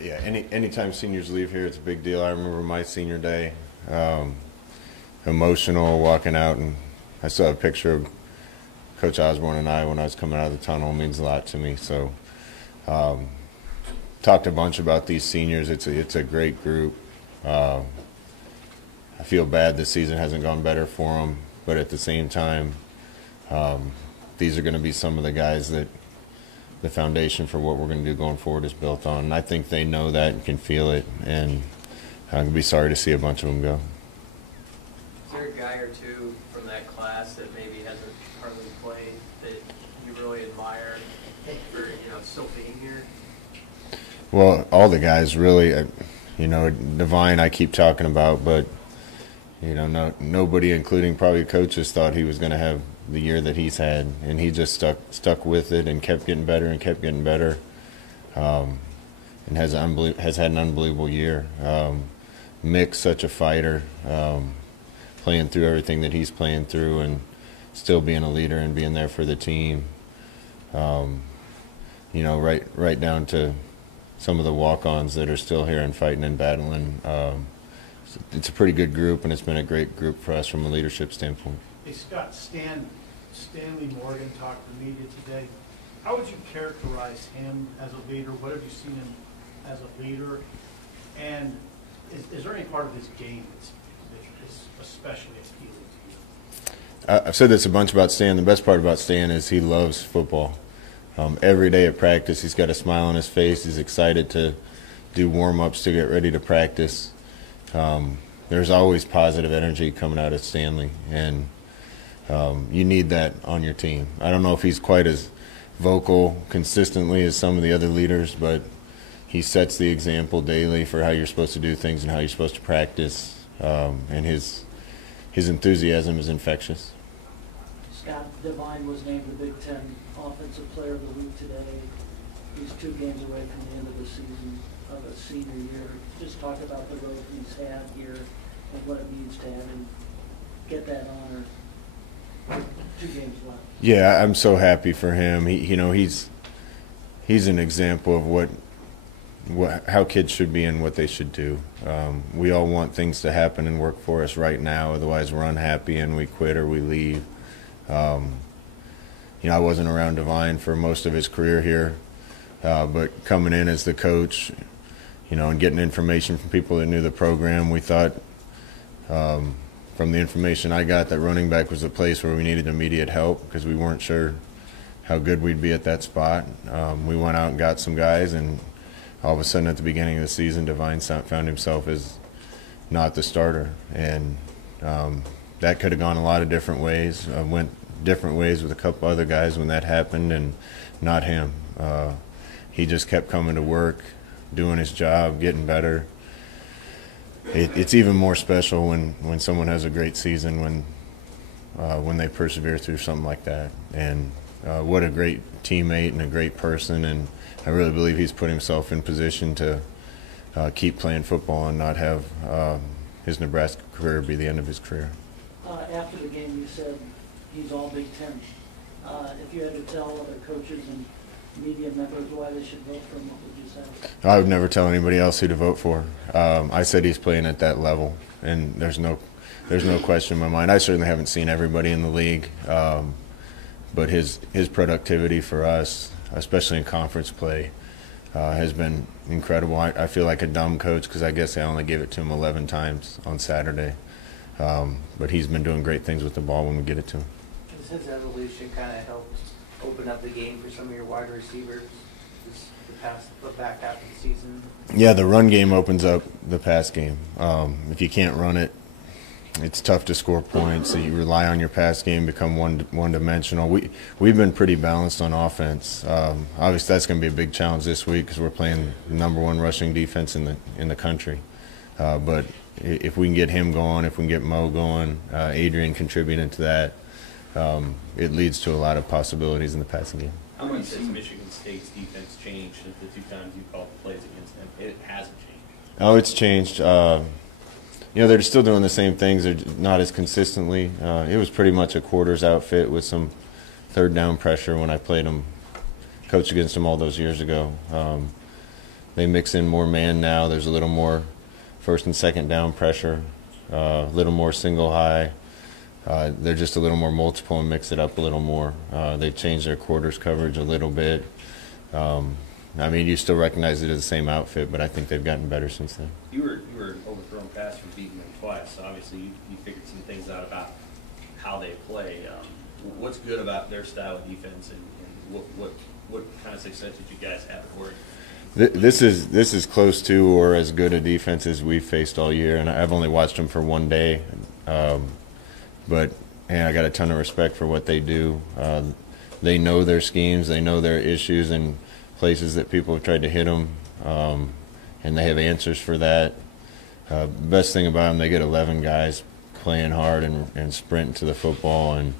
Yeah, anytime seniors leave here, it's a big deal. I remember my senior day, emotional, walking out, and I saw a picture of Coach Osborne and I when I was coming out of the tunnel. It means a lot to me. So, talked a bunch about these seniors. It's a great group. I feel bad this season hasn't gone better for them, but at the same time, these are going to be some of the guys that the foundation for what we're going to do going forward is built on. And I think they know that and can feel it, and I'm going to be sorry to see a bunch of them go. Is there a guy or two from that class that maybe hasn't hardly played that you really admire for, still being here? Well, all the guys really, Devine I keep talking about, but, nobody, including probably coaches, thought he was going to have the year that he's had, and he just stuck with it and kept getting better and kept getting better, and has had an unbelievable year. Mick's such a fighter, playing through everything that he's playing through and still being a leader and being there for the team. Right down to some of the walk-ons that are still here and fighting and battling. It's a pretty good group, and it's been a great group for us from a leadership standpoint. Hey, Scott, Stanley Morgan talked to the media today. How would you characterize him as a leader? What have you seen him as a leader? And is there any part of his game that is especially appealing to you? I've said this a bunch about Stan. The best part about Stan is he loves football. Every day at practice, he's got a smile on his face. He's excited to do warm-ups to get ready to practice. There's always positive energy coming out of Stanley, and you need that on your team. I don't know if he's quite as vocal consistently as some of the other leaders, but he sets the example daily for how you're supposed to do things and how you're supposed to practice, and his enthusiasm is infectious. Scott, Devine was named the Big Ten Offensive Player of the Week today. He's 2 games away from the end of the season of a senior year. Just talk about the road he's had here and what it means to have him get that honor. 2 games left. Yeah, I'm so happy for him. He's an example of how kids should be and what they should do. We all want things to happen and work for us right now. Otherwise, we're unhappy and we quit or we leave. I wasn't around Devine for most of his career here, but coming in as the coach, and getting information from people that knew the program, we thought, from the information I got, that running back was the place where we needed immediate help because we weren't sure how good we'd be at that spot. We went out and got some guys, and all of a sudden at the beginning of the season, Devine found himself as not the starter. And that could have gone a lot of different ways. Went different ways with a couple other guys when that happened, and not him. He just kept coming to work, doing his job, getting better. It's even more special when someone has a great season, when they persevere through something like that. And what a great teammate and a great person, and I really believe he's put himself in position to keep playing football and not have his Nebraska career be the end of his career. After the game, you said he's all Big Ten. If you had to tell other coaches and media members why they should vote for him, what would you say? I would never tell anybody else who to vote for. I said he's playing at that level, and there's no question in my mind. I certainly haven't seen everybody in the league, but his productivity for us, especially in conference play, has been incredible. I feel like a dumb coach because I guess I only gave it to him 11 times on Saturday. But he's been doing great things with the ball when we get it to him. Has his evolution kind of helped open up the game for some of your wide receivers the back half of the season? Yeah, the run game opens up the pass game. If you can't run it, it's tough to score points. So you rely on your pass game, become one-dimensional. We've been pretty balanced on offense. Obviously, that's going to be a big challenge this week because we're playing the #1 rushing defense in the country. But if we can get him going, if we can get Mo going, Adrian contributing to that, it leads to a lot of possibilities in the passing game. How much has Michigan State's defense changed since the 2 times you called plays against them? It hasn't changed. Oh, it's changed. They're still doing the same things. They're not as consistently. It was pretty much a quarters outfit with some third down pressure when I played them, coached against them all those years ago. They mix in more man now. There's a little more first and second down pressure, a little more single high. They're just a little more multiple and mix it up a little more. They've changed their quarters coverage a little bit. I mean, you still recognize it as the same outfit, but I think they've gotten better since then. You were an overthrown pass from beating them twice, so obviously you figured some things out about how they play. What's good about their style of defense, and what kind of success did you guys have at Oregon? This is close to or as good a defense as we've faced all year, and I've only watched them for one day, but I got a ton of respect for what they do. They know their schemes, they know their issues and places that people have tried to hit them, and they have answers for that. Best thing about them, they get 11 guys playing hard and sprinting to the football, and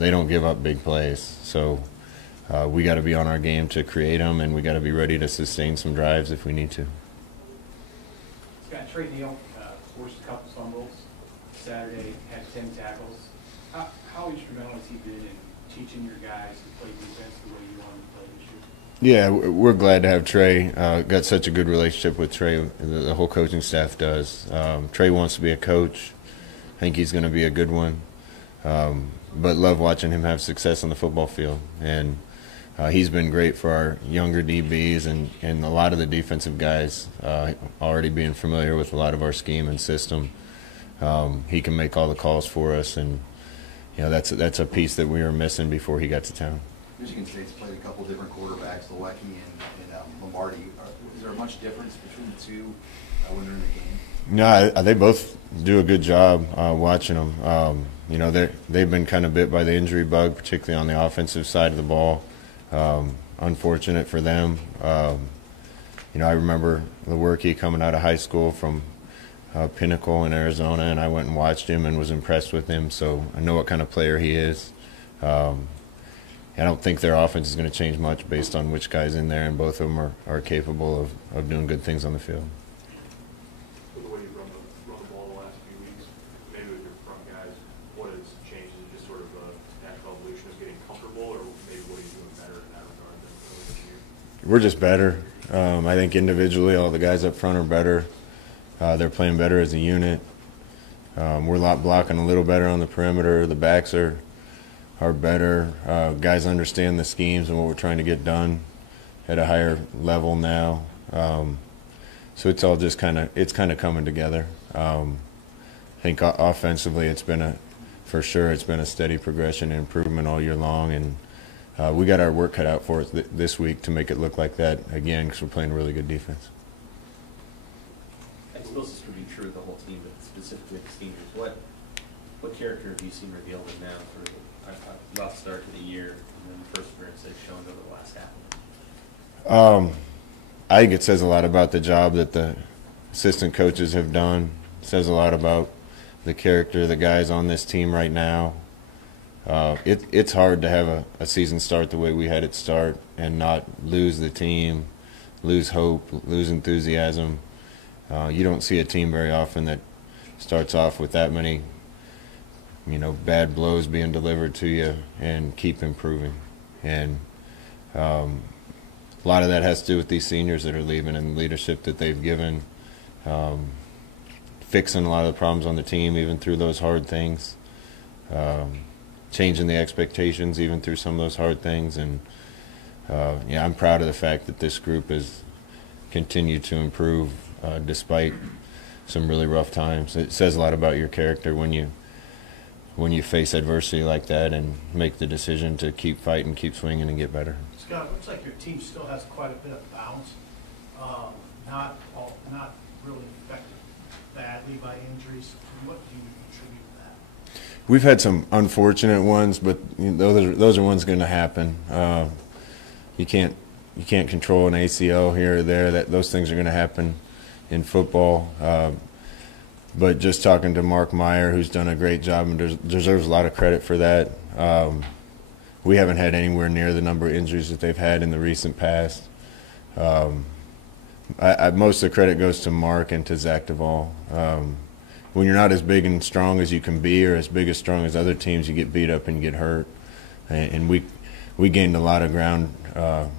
they don't give up big plays. So we got to be on our game to create them, and we got to be ready to sustain some drives if we need to. Scott, Trey Neal forced a couple fumbles Saturday, had 10 tackles. How instrumental has he been in teaching your guys to play defense the way you want them to play this year? Yeah, we're glad to have Trey. Got such a good relationship with Trey. The whole coaching staff does. Trey wants to be a coach. I think he's going to be a good one. But love watching him have success on the football field. And he's been great for our younger DBs and a lot of the defensive guys already being familiar with a lot of our scheme and system. He can make all the calls for us, and that's a piece that we were missing before he got to town. Michigan State's played a couple different quarterbacks, Lewiecki and Lombardi. Is there much difference between the two when they're in the game? No, they both do a good job watching them. They've been kind of bit by the injury bug, particularly on the offensive side of the ball. Unfortunate for them. I remember Lewiecki coming out of high school from Pinnacle in Arizona, and I went and watched him and was impressed with him, so I know what kind of player he is. I don't think their offense is going to change much based on which guy's in there, and both of them are capable of doing good things on the field. With the way you've run the ball the last few weeks, maybe with your front guys, what has changed? Is it just sort of a natural evolution of getting comfortable, or maybe what are you doing better in that regard than earlier this year? We're just better. I think individually all the guys up front are better. They're playing better as a unit. We're blocking a little better on the perimeter. The backs are better. Guys understand the schemes and what we're trying to get done at a higher level now. So it's all just kind of coming together. I think offensively it's been a steady progression and improvement all year long, and we got our work cut out for us this week to make it look like that again, because we're playing really good defense. I suppose this would be true of the whole team, but specifically the seniors. What character have you seen revealed in them for a rough start to the year and then the perseverance they've shown over the last half? I think it says a lot about the job that the assistant coaches have done. It says a lot about the character of the guys on this team right now. It's hard to have a season start the way we had it start and not lose the team, lose hope, lose enthusiasm. You don't see a team very often that starts off with that many bad blows being delivered to you and keep improving. And a lot of that has to do with these seniors that are leaving and the leadership that they've given, fixing a lot of the problems on the team even through those hard things, changing the expectations even through some of those hard things. And I'm proud of the fact that this group has continued to improve despite some really rough times. It says a lot about your character when you face adversity like that and make the decision to keep fighting, keep swinging, and get better. Scott, it looks like your team still has quite a bit of bounce, not really affected badly by injuries. What do you attribute to that? We've had some unfortunate ones, but those are ones going to happen. You can't control an ACL here or there. Those things are going to happen in football. But just talking to Mark Meyer, who's done a great job and deserves a lot of credit for that. We haven't had anywhere near the number of injuries that they've had in the recent past. Most of the credit goes to Mark and to Zach Duvall. When you're not as big and strong as you can be, or as big and strong as other teams, you get beat up and you get hurt. And we gained a lot of ground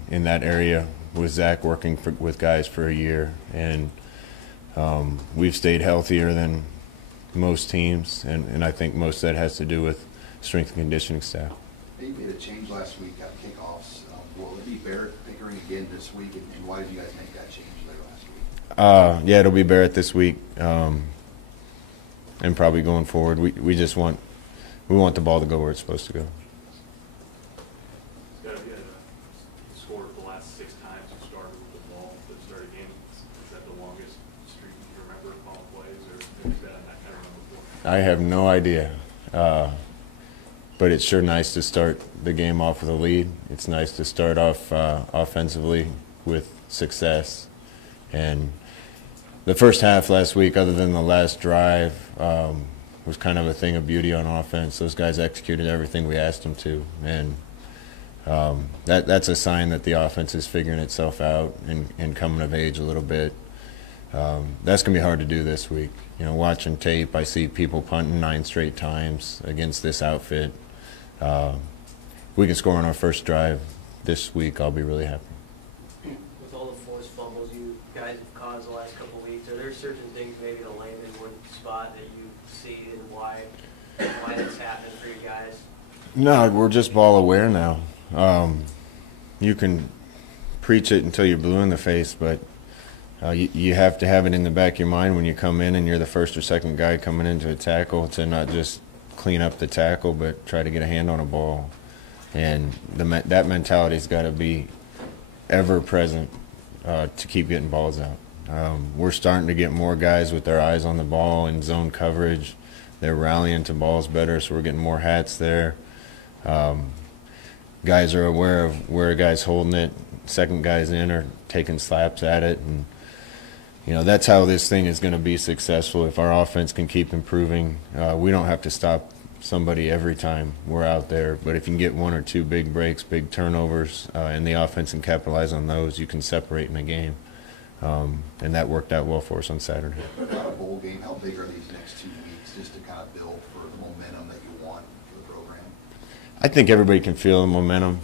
in that area with Zach working with guys for a year, and we've stayed healthier than most teams, and I think most of that has to do with strength and conditioning staff. You made a change last week at kickoffs. Will it be Barrett Pickering again this week, and why did you guys make that change later last week? Yeah, it'll be Barrett this week, and probably going forward. We just want the ball to go where it's supposed to go. Scott, have you had a score the last 6 times you started with the ball that started a game? Is that the longest streak you remember calling plays, or is that I don't remember before? I have no idea. But it's sure nice to start the game off with a lead. It's nice to start off offensively with success. And the first half last week, other than the last drive, was kind of a thing of beauty on offense. Those guys executed everything we asked them to. And that's a sign that the offense is figuring itself out and coming of age a little bit. That's going to be hard to do this week. You know, watching tape, I see people punting 9 straight times against this outfit. If we can score on our first drive this week, I'll be really happy. With all the forced fumbles you guys have caused the last couple of weeks, are there certain things maybe the layman wouldn't spot that you see and why that's happening for you guys? No, we're just ball aware now. You can preach it until you're blue in the face, but you have to have it in the back of your mind when you come in and you're the first or second guy coming into a tackle to not just clean up the tackle but try to get a hand on a ball. And that mentality's got to be ever present to keep getting balls out. We're starting to get more guys with their eyes on the ball in zone coverage. They're rallying to balls better, so we're getting more hats there. Guys are aware of where a guy's holding it. Second guys in are taking slaps at it, and you know, that's how this thing is going to be successful. If our offense can keep improving, we don't have to stop somebody every time we're out there. But if you can get 1 or 2 big breaks, big turnovers, and the offense can capitalize on those, you can separate in a game. And that worked out well for us on Saturday. Without a bowl game, how big are these next 2 weeks just to kind of build for the momentum that you want for the program? I think everybody can feel the momentum.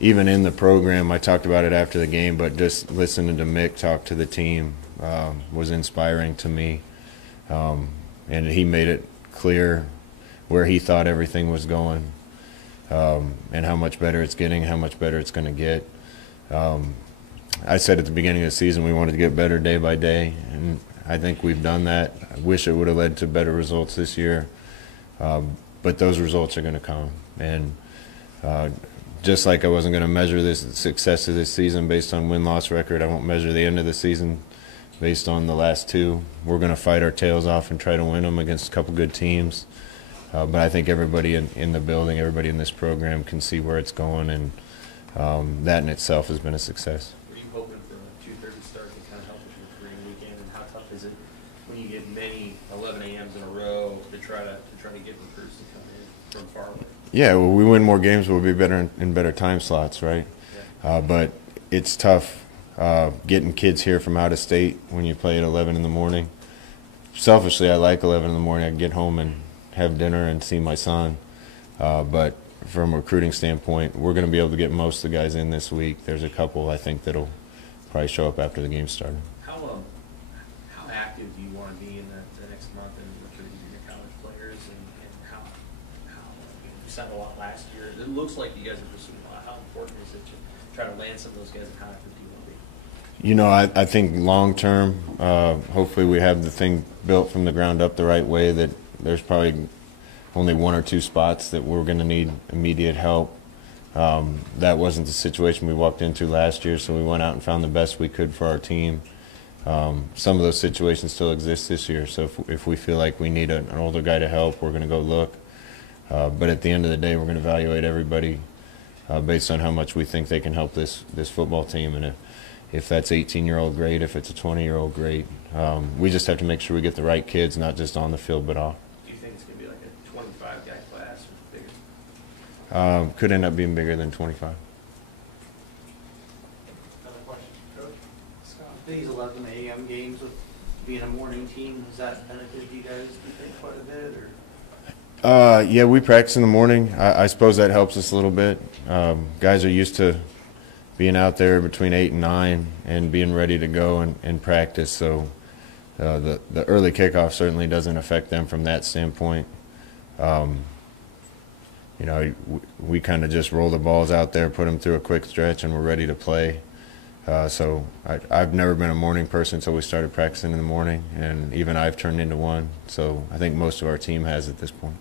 Even in the program, I talked about it after the game, but just listening to Mick talk to the team was inspiring to me. And he made it clear where he thought everything was going, and how much better it's getting, how much better it's going to get. I said at the beginning of the season we wanted to get better day by day, and I think we've done that. I wish it would have led to better results this year, but those results are going to come. And just like I wasn't going to measure the success of this season based on win-loss record, I won't measure the end of the season based on the last 2. We're going to fight our tails off and try to win them against a couple good teams. But I think everybody in the building, everybody in this program can see where it's going, and that in itself has been a success. Were you hoping for a 2:30 start to kind of help with your Korean weekend, and how tough is it when you get many 11 a.m.s in a row to try to get recruits to come in from far away? Yeah, well, we win more games, we'll be better in better time slots, right? Yeah. But it's tough getting kids here from out of state when you play at 11 in the morning. Selfishly, I like 11 in the morning. I can get home and have dinner and see my son. But from a recruiting standpoint, we're going to be able to get most of the guys in this week. There's a couple, I think, that'll probably show up after the game started. How active do you want to be in the next month in recruiting your college players, and how you signed a lot last year? It looks like you guys are pursuing a lot. How important is it to try to land some of those guys, and how active do you want to be? You know, I think long term, hopefully we have the thing built from the ground up the right way, that there's probably only 1 or 2 spots that we're going to need immediate help. That wasn't the situation we walked into last year, so we went out and found the best we could for our team. Some of those situations still exist this year, so if we feel like we need an older guy to help, we're going to go look. But at the end of the day, we're going to evaluate everybody based on how much we think they can help this football team. And if that's 18-year-old, great. If it's a 20-year-old, great. We just have to make sure we get the right kids, not just on the field but off. Do you think it's going to be like a 25-guy class or bigger? Could end up being bigger than 25. Another question, Coach? Scott, these 11 a.m. games with being a morning team, has that benefited you guys, do you think, quite a bit? Or? Yeah, we practice in the morning. I suppose that helps us a little bit. Guys are used to being out there between 8 and 9 and being ready to go and practice. So the early kickoff certainly doesn't affect them from that standpoint. You know, we kind of just roll the balls out there, put them through a quick stretch, and we're ready to play. So I've never been a morning person until we started practicing in the morning, and even I've turned into one. So I think most of our team has at this point.